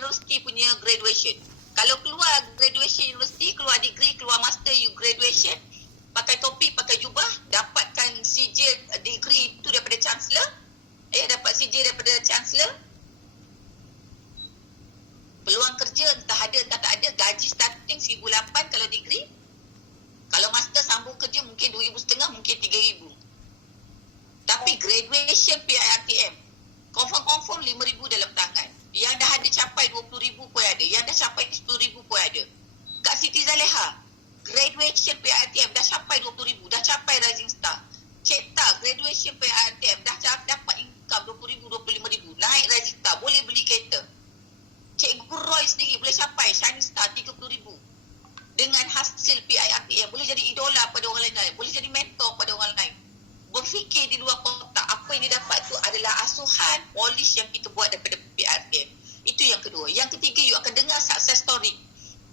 universiti punya graduation. Kalau keluar graduation universiti, keluar degree, keluar master, you graduation, pakai topi, pakai jubah, dapatkan sijil degree itu daripada chancellor, dapat sijil daripada chancellor, peluang kerja entah ada entah tak ada, gaji starting 1,800 kalau degree, kalau master sambung kerja mungkin 2,500, mungkin 3,000. Tapi graduation PIRTM confirm 5,000 dalam tangan. Yang dah ada capai 20,000 pun ada, yang dah capai 10,000 pun ada. Kak Siti Zaleha, graduation PIRTM dah capai 20,000, dah capai Rising Star. Cik Ta, graduation PIRTM dah dapat income 20,000, 25,000, naik Rising Star, boleh beli kereta. Cikgu Roy sendiri boleh capai Shining Star 30,000. Dengan hasil PIRTM, boleh jadi idola pada orang lain, boleh jadi mentor pada orang lain. Berfikir di luar kotak, apa yang dia dapat tu adalah asuhan, polish yang kita buat daripada PIRTM. Itu yang kedua. Yang ketiga, you akan dengar success story.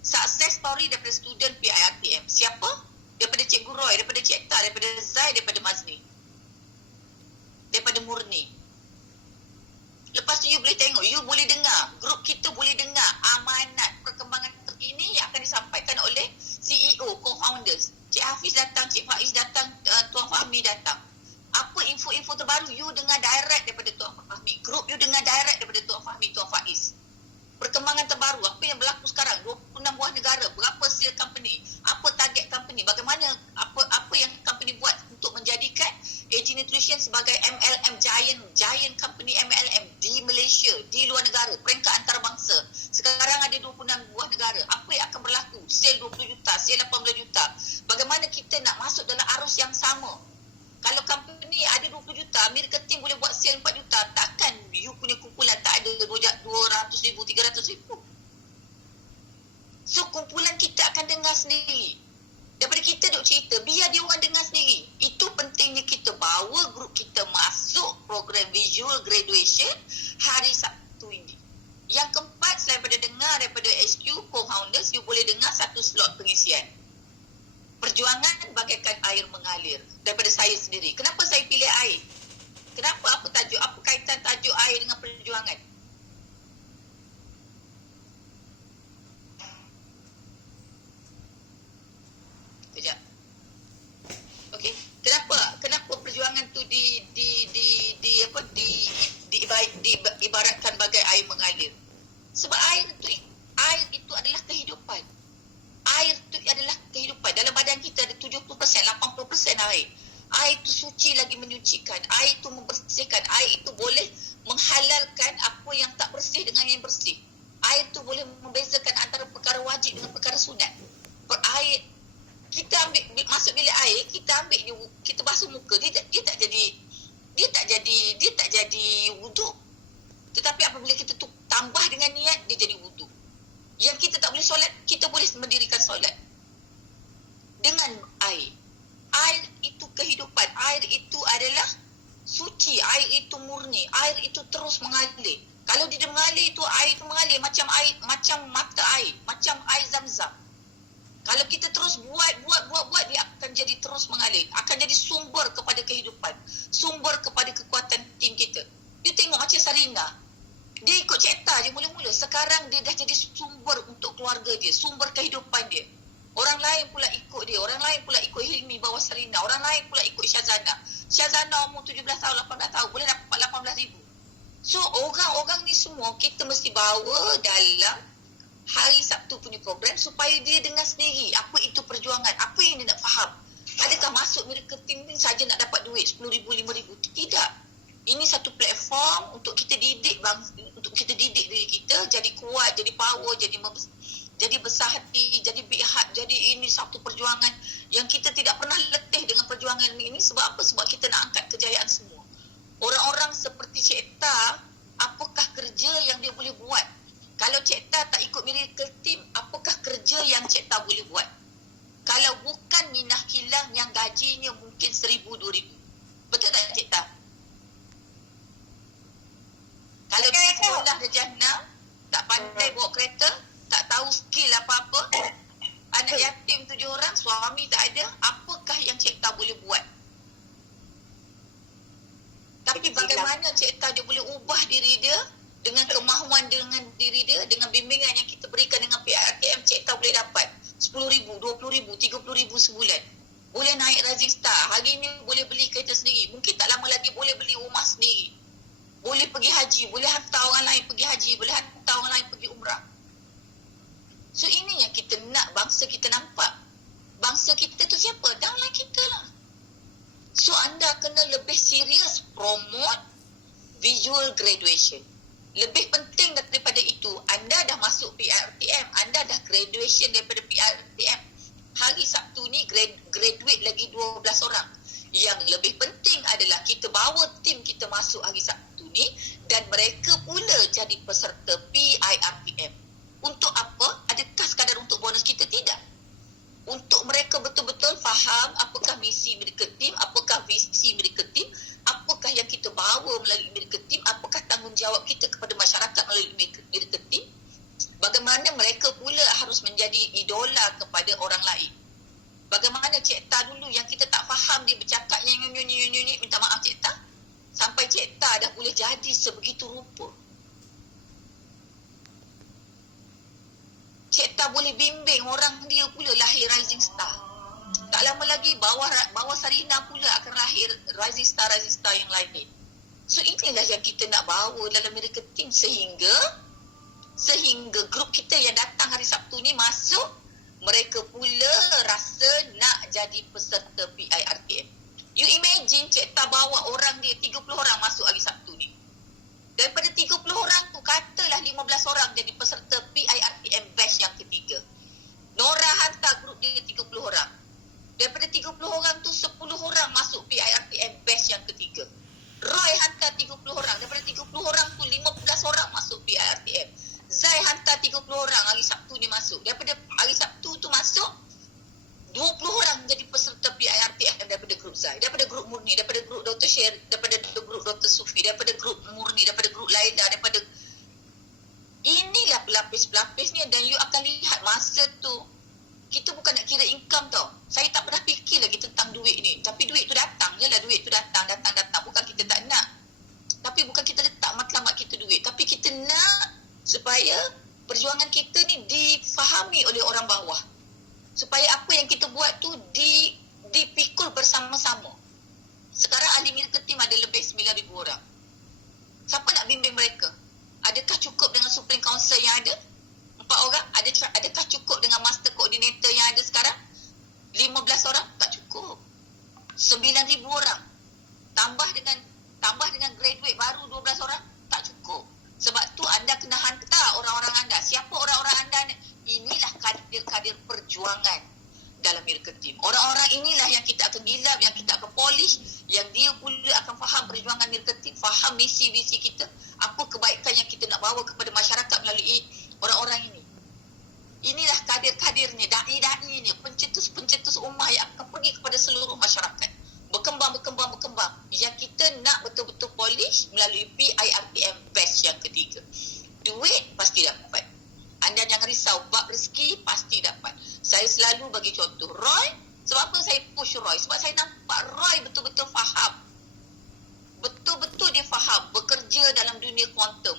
Success story daripada student PIRTM. Siapa? Daripada Cikgu Roy, daripada Cik Ta, daripada Zai, daripada Mazni, daripada Murni. Lepas tu you boleh tengok, you boleh dengar, grup kita boleh dengar amanat perkembangan terkini yang akan disampaikan oleh CEO, co-founders. Cik Hafiz datang, Cik Faiz datang, Tuan Fahmi datang. Apa info-info terbaru, you dengar direct daripada Tuan Fahmi. Grup you dengar direct daripada Tuan Fahmi, Tuan Faiz. Perkembangan terbaru, apa yang berlaku sekarang, 26 buah negara, berapa sale company, apa target company, bagaimana, apa yang company buat untuk menjadikan AG Nutrition sebagai MLM, giant company MLM di Malaysia, di luar negara, peringkat antarabangsa. Sekarang ada 26 buah negara. Apa yang akan berlaku? Sale 20 juta, sale 18 juta. Bagaimana kita nak masuk dalam arus yang sama? Kalau company ada 20 juta, marketing boleh buat sale 4 juta, takkan you punya kumpulan tak ada 200,000, 300,000? So kumpulan kita akan dengar sendiri. Daripada kita duk cerita, biar dia orang dengar sendiri. Itu pentingnya kita bawa grup kita masuk program visual graduation hari Sabtu ini. Yang keempat, selain daripada dengar daripada SQ, co-founders, you boleh dengar satu slot pengisian. Perjuangan bagaikan air mengalir. Daripada saya sendiri. Kenapa saya pilih air? Kenapa? Apa tajuk? Apa kaitan tajuk air dengan perjuangan? Sekejap. Okey. Kenapa perjuangan tu diibaratkan bagai air mengalir? Sebab air itu adalah kehidupan. Air itu adalah kehidupan. Dalam badan kita ada 70%, 80% air. Air itu suci lagi menyucikan. Air itu membersihkan. Air itu boleh menghalalkan apa yang tak bersih dengan yang bersih. Air itu boleh membezakan antara perkara wajib dengan perkara sunat. Air, kita ambil masuk bilik air, kita ambil dia, kita basuh muka, dia tak jadi wuduk. Tetapi apabila kita tambah dengan niat, dia jadi wuduk. Yang kita tak boleh solat, kita boleh mendirikan solat dengan air. Air itu kehidupan. Air itu adalah suci. Air itu murni. Air itu terus mengalir. Kalau dia mengalir itu, air itu mengalir macam mata air, macam air Zam-Zam. Kalau kita terus buat, dia akan jadi terus mengalir. Akan jadi sumber kepada kehidupan, sumber kepada kekuatan tim kita. You tengok macam Sarina. Dia ikut Cik Ta je mula-mula. Sekarang dia dah jadi sumber untuk keluarga dia, sumber kehidupan dia. Orang lain pula ikut dia. Orang lain pula ikut Hilmi bawah Sarina. Orang lain pula ikut Syazana. Syazana umur 17 tahun, 18 tahun. Boleh dapat 18,000. So, orang-orang ni semua kita mesti bawa dalam hari Sabtu punya program supaya dia dengar sendiri apa itu perjuangan. Apa yang dia nak faham. Adakah masuk mereka tim ni saja nak dapat duit 10,000, 5,000? Tidak. Ini satu platform untuk kita didik diri kita jadi kuat, jadi power, jadi besar hati, jadi big heart. Jadi ini satu perjuangan yang kita tidak pernah letih dengan perjuangan ini. Sebab apa? Sebab kita nak angkat kejayaan semua. Orang-orang seperti Cik Ta, apakah kerja yang dia boleh buat? Kalau Cik Ta tak ikut miracle team, apakah kerja yang Cik Ta boleh buat? Kalau bukan Minah Kilang yang gajinya mungkin 1,000, 2,000. Betul tak Cik Ta? Kalau dia sekolah darjah 6, tak pandai bawa kereta, tak tahu skill apa-apa, anak yatim 7 orang, suami tak ada, apakah yang Cik Ta boleh buat? Tapi bagaimana Cik Ta dia boleh ubah diri dia dengan kemahuan dengan diri dia, dengan bimbingan yang kita berikan dengan PRTM, cipta boleh dapat 10,000, 20,000, 30,000 sebulan. Boleh naik Rising Star. Hari ni boleh beli kereta sendiri. Mungkin tak lama lagi boleh beli rumah sendiri. Boleh pergi haji, boleh hantar orang lain pergi haji, boleh hantar orang lain pergi umrah. So ini yang kita nak bangsa kita nampak. Bangsa kita tu siapa? Downline kita lah. So anda kena lebih serius promote visual graduation. Lebih penting daripada itu, anda dah masuk PRTM, anda dah graduation daripada PRTM. Hari Sabtu ni graduate lagi 12 orang. Yang lebih penting adalah kita bawa tim kita masuk hari Sabtu ni dan mereka pula jadi peserta PIRTM. Untuk apa? Adakah sekadar untuk bonus kita? Tidak. Untuk mereka betul-betul faham apakah misi medical team, apakah visi medical team, apakah yang kita bawa melalui medical team, apakah tanggungjawab kita kepada masyarakat melalui medical team, bagaimana mereka pula harus menjadi idola kepada orang lain. Bagaimana Cik Ta dulu yang kita tak faham dia bercakap nyunyuk, minta maaf Cik Ta, sampai Cik Ta dah boleh jadi sebegitu rupa. Cik Ta boleh bimbing orang dia pula lahir Rising Star. Tak lama lagi bawah Sarina pula akan lahir Rising Star yang lain. So inilah yang kita nak bawa dalam medical team sehingga grup kita yang datang hari Sabtu ni masuk, mereka pula rasa nak jadi peserta PIRTM. You imagine Cik Ta bawa orang dia 30 orang masuk hari Sabtu ni. Daripada 30 orang tu, katalah 15 orang jadi peserta PIRTM batch yang ketiga. Nora hantar grup dia 30 orang. Daripada 30 orang tu, 10 orang masuk PIRTM batch yang ketiga. Roy hantar 30 orang. Daripada 30 orang tu, 15 orang masuk PIRTM. Zai hantar 30 orang hari Sabtu ni masuk. Daripada hari Sabtu tu masuk, 20 orang jadi peserta PIRTM daripada grup Zai, daripada grup Murni, daripada grup Dr. Sher, daripada grup Dr. Sufi, daripada grup Murni, daripada grup Laila, daripada... Inilah pelapis-pelapis ni dan you akan lihat masa tu kita bukan nak kira income tau. Saya tak pernah fikir lagi tentang duit ni. Tapi duit tu datang je lah. Duit tu datang. Bukan kita tak nak. Tapi bukan kita letak matlamat kita duit. Tapi kita nak supaya perjuangan kita ni difahami oleh orang bawah. Supaya apa yang kita buat tu dipikul bersama-sama. Sekarang ahli medical team ada lebih 9,000 orang. Siapa nak bimbing mereka? Adakah cukup dengan supreme counsel yang ada? 4 orang? Adakah cukup dengan master coordinator yang ada sekarang? 15 orang? Tak cukup. 9,000 orang. Tambah dengan graduate baru 12 orang? Tak cukup. Sebab tu anda kena hantar orang-orang anda. Siapa orang-orang anda? Inilah kadir-kadir perjuangan dalam medical team. Orang-orang inilah yang kita akan gilap, yang kita akan polish, yang dia pula akan faham perjuangan medical team, faham misi-visi kita, apa kebaikan yang kita nak bawa kepada masyarakat melalui orang-orang ini. Inilah kadir-kadirnya, da'i-da'i ni, pencetus-pencetus ummah yang akan pergi kepada seluruh masyarakat. Berkembang. Yang kita nak betul-betul polish melalui PIRTM batch yang ketiga. Duit pasti dapat. Anda jangan risau, bab rezeki pasti dapat. Saya selalu bagi contoh Roy. Sebab apa saya push Roy? Sebab saya nampak Roy betul-betul faham. Betul-betul dia faham bekerja dalam dunia kuantum,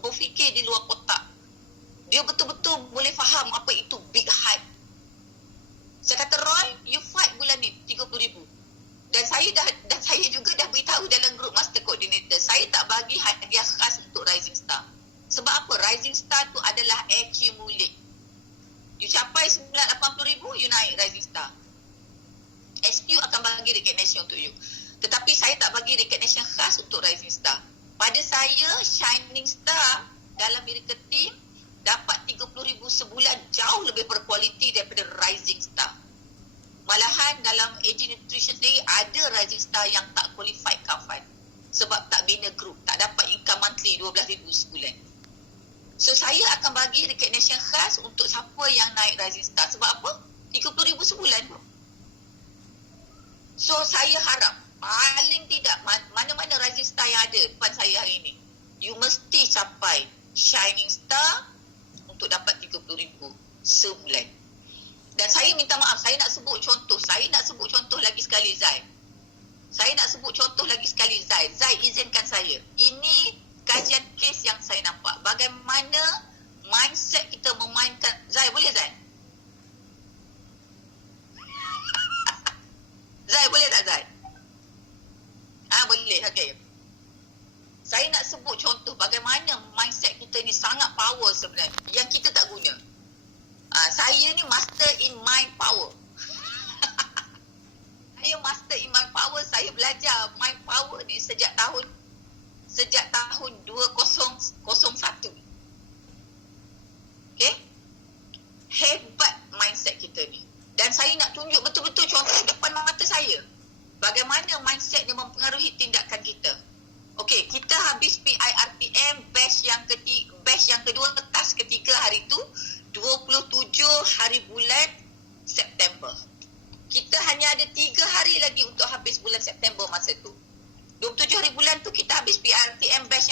berfikir di luar kotak. Dia betul-betul boleh faham apa itu big hype. Saya kata, Roy, you fight bulan ni 30,000. Dan saya juga dah beritahu dalam grup master coordinator, saya tak bagi hadiah khas untuk Rising Star. Sebab apa? Rising Star tu adalah accumulate. You capai 980,000, you naik Rising Star. SQ akan bagi recognition untuk you. Tetapi saya tak bagi recognition khas untuk Rising Star. Pada saya, Shining Star dalam medical team dapat 30,000 sebulan jauh lebih berkualiti daripada Rising Star. Malahan dalam AG Nutrition sendiri ada Rising Star yang tak qualified kafan. Sebab tak bina group, tak dapat income monthly 12,000 sebulan. So saya akan bagi recognition khas untuk siapa yang naik Rising Star. Sebab apa? 30,000 sebulan. So saya harap paling tidak mana-mana Rising Star yang ada depan saya hari ini, you mesti capai Shining Star untuk dapat 30,000 sebulan. Dan saya minta maaf, saya nak sebut contoh lagi sekali Zai. Zai izinkan saya. Ini kajian kes yang saya nampak. Bagaimana mindset kita memainkan. Zai, boleh Zai? Zai, boleh tak Zai? Boleh, okey. Saya nak sebut contoh bagaimana mindset kita ni sangat power sebenarnya, yang kita tak guna. Saya ni master in mind power. Saya master in mind power. Saya belajar mind power ni sejak tahun 2001. Okay? Hebat mindset kita ni. Dan saya nak tunjuk betul-betul contoh depan mata saya. Bagaimana mindset ni mempengaruhi tindakan kita. Okey, kita habis PIRPM batch yang kedua, task ketiga hari tu 27 hari bulan September. Kita hanya ada 3 hari lagi untuk habis bulan September masa tu. 27 hari bulan tu kita habis PIRPM batch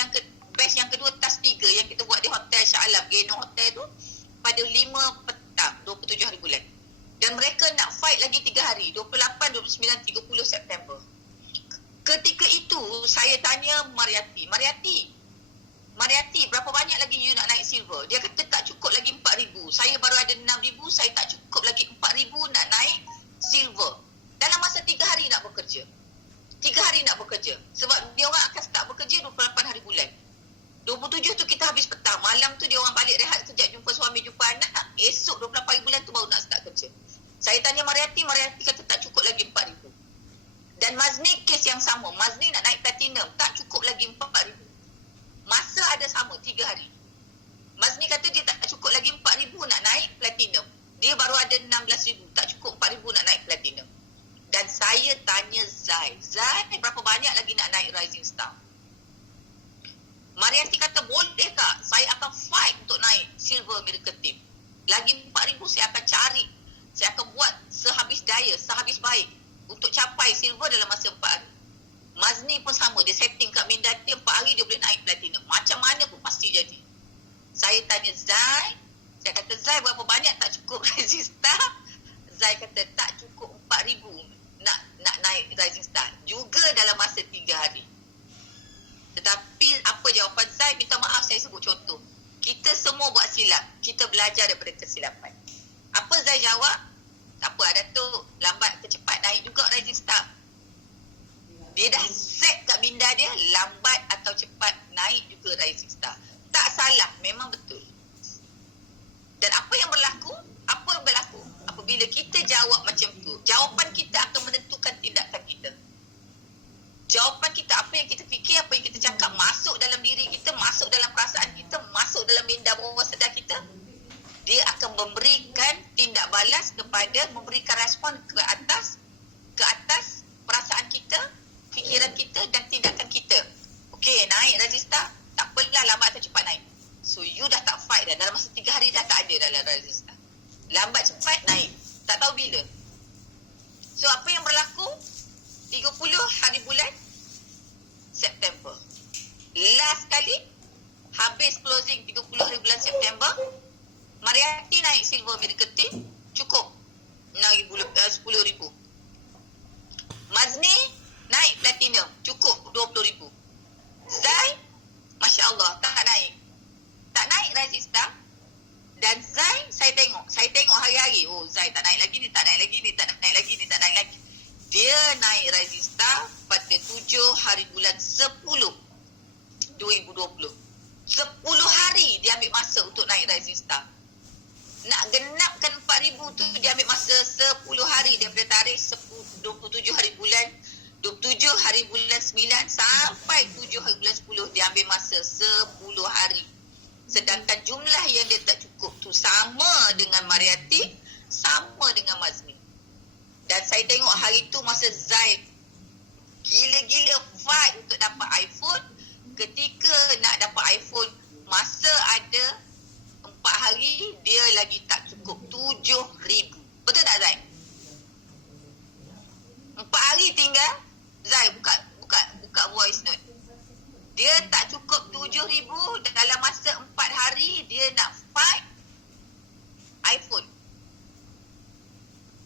yang kedua, task 3 yang kita buat di Hotel Shah Alam, Geno Hotel tu pada 5 petang 27 hari bulan. Dan mereka nak fight lagi 3 hari, 28, 29, 30 September. Ketika itu, saya tanya Mariati, berapa banyak lagi you nak naik silver? Dia kata tak cukup lagi 4,000. Saya baru ada 6,000, saya tak cukup lagi 4,000 nak naik silver. Dalam masa 3 hari nak bekerja. 3 hari nak bekerja. Sebab dia orang akan start bekerja 28 hari bulan. 27 tu kita habis petang. Malam tu dia orang balik rehat kejap, jumpa suami, jumpa anak. Esok 28 hari bulan tu baru nak start kerja. Saya tanya Mariati kata tak cukup lagi 4,000. Dan Mazni kes yang sama. Mazni nak naik platinum, tak cukup lagi 4,000. Masa ada sama, 3 hari. Mazni kata dia tak cukup lagi 4,000 nak naik platinum. Dia baru ada 16,000, tak cukup 4,000 nak naik platinum. Dan saya tanya Zai, berapa banyak lagi nak naik Rising Star? Mariati kata, boleh tak? Saya akan fight untuk naik Silver Miracle Team. Lagi 4,000 saya akan cari. Saya akan buat sehabis daya, sehabis baik untuk capai silver dalam masa 4 hari. Mazni pun sama, dia setting kat minda dia 4 hari dia boleh naik platinum. Macam mana pun pasti jadi. Saya tanya Zai, saya kata Zai berapa banyak tak cukup Rising Star? Zai kata tak cukup 4,000 nak naik Rising Star. Juga dalam masa 3 hari. Tetapi apa jawapan Zai? Minta maaf saya sebut contoh. Kita semua buat silap. Kita belajar daripada kesilapan. Apa Zai jawab? Tak apa, ada tu lambat ke cepat naik juga Rising Star. Dia dah set kat minda dia, lambat atau cepat naik juga Rising Star. Tak salah, memang betul. Dan apa yang berlaku? Apabila kita jawab macam tu, jawapan kita akan menentukan tindakan kita. Jawapan kita, apa yang kita fikir, apa yang kita cakap, masuk dalam diri kita, masuk dalam perasaan kita, masuk dalam minda bawah sadar kita. Dia akan memberikan tindak balas memberikan respon ke atas perasaan kita, fikiran kita dan tindakan kita. Okey, naik Rising Star, tak apalah lambat atau cepat naik. So you dah tak fight dah, dalam masa 3 hari dah tak ada dalam Rising Star. Lambat cepat naik, tak tahu bila. So apa yang berlaku? 30 hari bulan September. Last kali habis closing 30 hari bulan September, Mariati naik Silver Miracle Team, cukup 10,000. Mazni naik Platinum, cukup 20,000. Zai, Masya Allah, tak naik Rising Star. Dan Zai, saya tengok hari-hari, oh Zai tak naik lagi ni, tak naik lagi ni, tak naik lagi ni, tak naik lagi. Dia naik Rising Star pada 7 hari bulan 10 2020. 10 hari dia ambil masa untuk naik Rising Star. Nak genapkan 4,000 tu dia ambil masa 10 hari daripada tarikh 27 hari bulan 9 sampai 7 hari bulan 10 dia ambil masa 10 hari. Sedangkan jumlah yang dia tak cukup tu sama dengan Mariati, sama dengan Mazni. Dan saya tengok hari tu masa Zaid gila-gila fight untuk dapat iPhone. Ketika nak dapat iPhone, masa ada 4 hari, dia lagi tak cukup 7,000. Betul tak Zaid? 4 hari tinggal, Zaid buka voice note. Dia tak cukup 7,000, dalam masa 4 hari dia nak fight iPhone.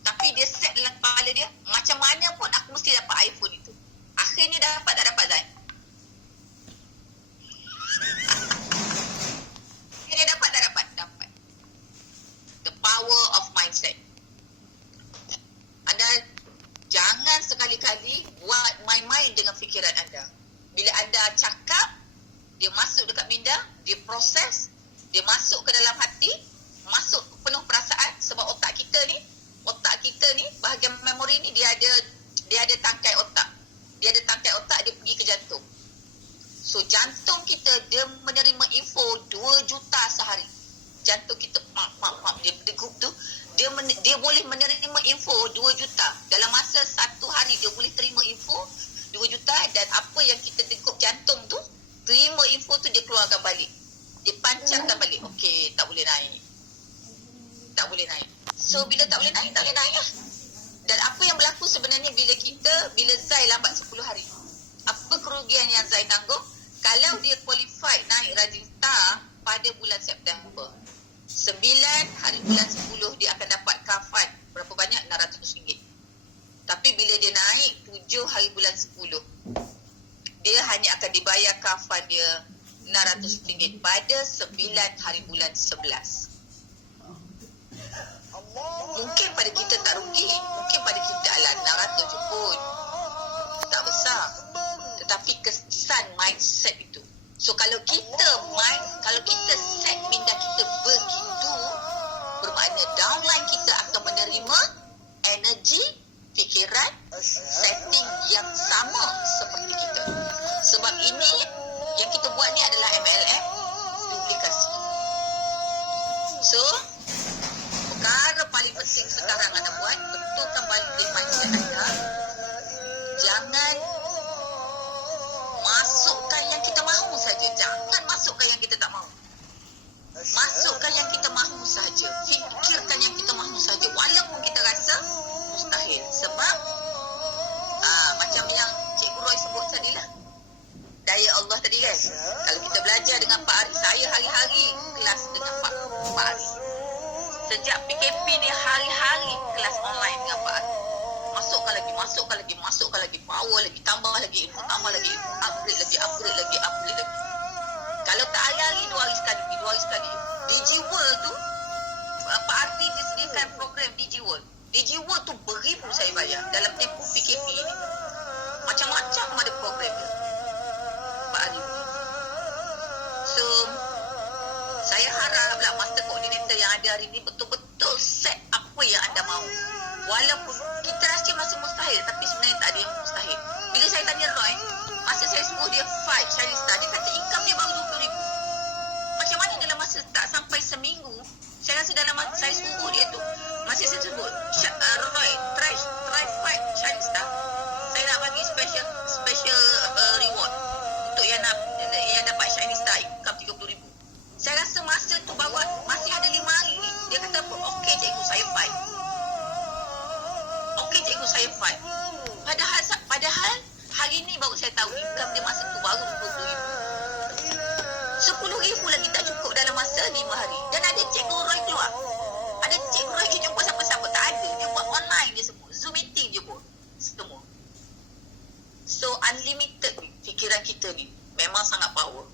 Tapi dia set dalam kepala dia, macam mana pun aku mesti dapat iPhone itu. Akhirnya dapat tak dapat Zaid? fikiran anda. Bila anda cakap, dia masuk dekat minda, dia proses, dia masuk ke dalam hati, masuk penuh perasaan. Sebab otak kita ni, bahagian memori ni dia ada tangkai otak. Dia ada tangkai otak, dia pergi ke jantung. So jantung kita dia menerima info 2 juta sehari. Jantung kita dia berdegup tu, dia boleh menerima info 2 juta. Dalam masa 1 hari dia boleh terima info 2 juta, dan apa yang kita degup jantung tu, terima info tu dia keluarkan balik. Dia pancarkan balik. Okey, tak boleh naik. So bila tak boleh naik lah. Dan apa yang berlaku sebenarnya bila Zai lambat 10 hari? Apa kerugian yang Zai tanggung? Kalau dia qualified naik Rising Star pada bulan September, 9 hari bulan 10 dia akan dapat kafan. Berapa banyak? RM600. Tapi bila dia naik 7 hari bulan 10, dia hanya akan dibayar kafan dia RM600 pada 9 hari bulan 11. Mungkin pada kita tak rugi, mungkin pada kita adalah RM600 je pun, tak besar. Tetapi kesan mindset itu. So kalau kita set minda kita begitu, bermakna downline kita akan menerima energi, fikiran, setting yang sama seperti kita. Sebab ini yang kita buat ni adalah MLM duplikasi. So perkara paling penting sekarang anda buat, betulkan balik mindset anda. Jangan masukkan yang kita mahu saja. Jangan masukkan yang kita tak mahu. Masukkan yang kita mahu saja. Fikirkan yang kita mahu saja. Walaupun kita rasa mustahil. Sebab macam yang Cikgu Roy sebut tadi lah, daya Allah tadi kan. Kalau kita belajar dengan Pak Ari, saya hari-hari kelas dengan Pak Ari. Sejak PKP ni hari-hari kelas online dengan Pak Ari. Masukkan lagi, power lagi, tambah lagi ilmu, upgrade lagi. Kalau tak hari-hari, 2 hari sekali. DigiWorld tu, Pak Ari disediakan program DigiWorld. DigiWorld tu beribu saya bayar dalam tempoh PKP ni. Macam-macam ada program dia, Pak Ari. So, saya haraplah master coordinator yang ada hari ni betul-betul set apa yang anda mahu. Walaupun kita rasa masih mustahil, tapi sebenarnya tak ada yang mustahil. Bila saya tanya Roy, masa saya suruh dia fight Sharista, dia kata income dia baru RM20,000. Macam mana dalam masa tak sampai seminggu, saya rasa dalam masa saya suruh dia tu, masih saya sebut Roy, try fight Sharista, saya nak bagi special reward untuk yang dapat Sharista income RM30,000. Saya rasa masa tu baru masih ada 5 hari ni, dia kata apa? Okey cikgu, saya fight. Padahal hari ni baru saya tahu income dia masa tu baru RM20,000. RM10,000 lagi tak cukup dalam masa 5 hari. Dan ada Cikgu Roy keluar. Ada Cikgu Roy jumpa siapa-siapa? Tak ada. Dia buat online je semua. Zoom meeting je pun. Semua. So unlimited ni fikiran kita ni. Memang sangat power.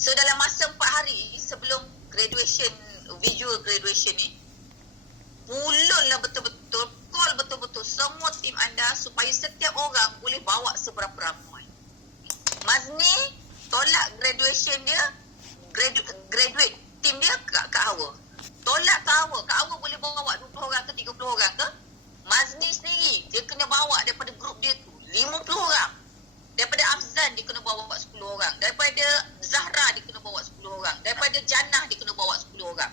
So dalam masa 4 hari sebelum graduation, visual graduation ni, pulunlah betul-betul, call betul-betul semua tim anda supaya setiap orang boleh bawa seberapa ramai. Mazni tolak graduation dia, graduate tim dia ke Awa. Tolak ke Awa. Kak Awa boleh bawa 20 orang ke 30 orang ke? Mazni sendiri, dia kena bawa daripada grup dia tu 50 orang. Daripada Afzan dia kena bawa 10 orang. Daripada Zahra dia kena bawa 10 orang. Daripada Jannah dia kena bawa 10 orang.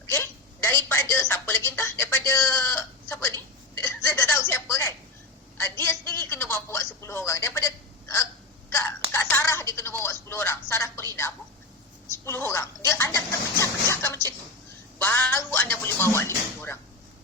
Okey? Daripada siapa lagi entah? Daripada siapa ni? Saya tak tahu siapa kan. Dia sendiri kena bawa 10 orang. Daripada Kak Sarah dia kena bawa 10 orang. Sarah Perina pun 10 orang. Anda pecah-pecahkan macam tu. Baru anda boleh bawa 50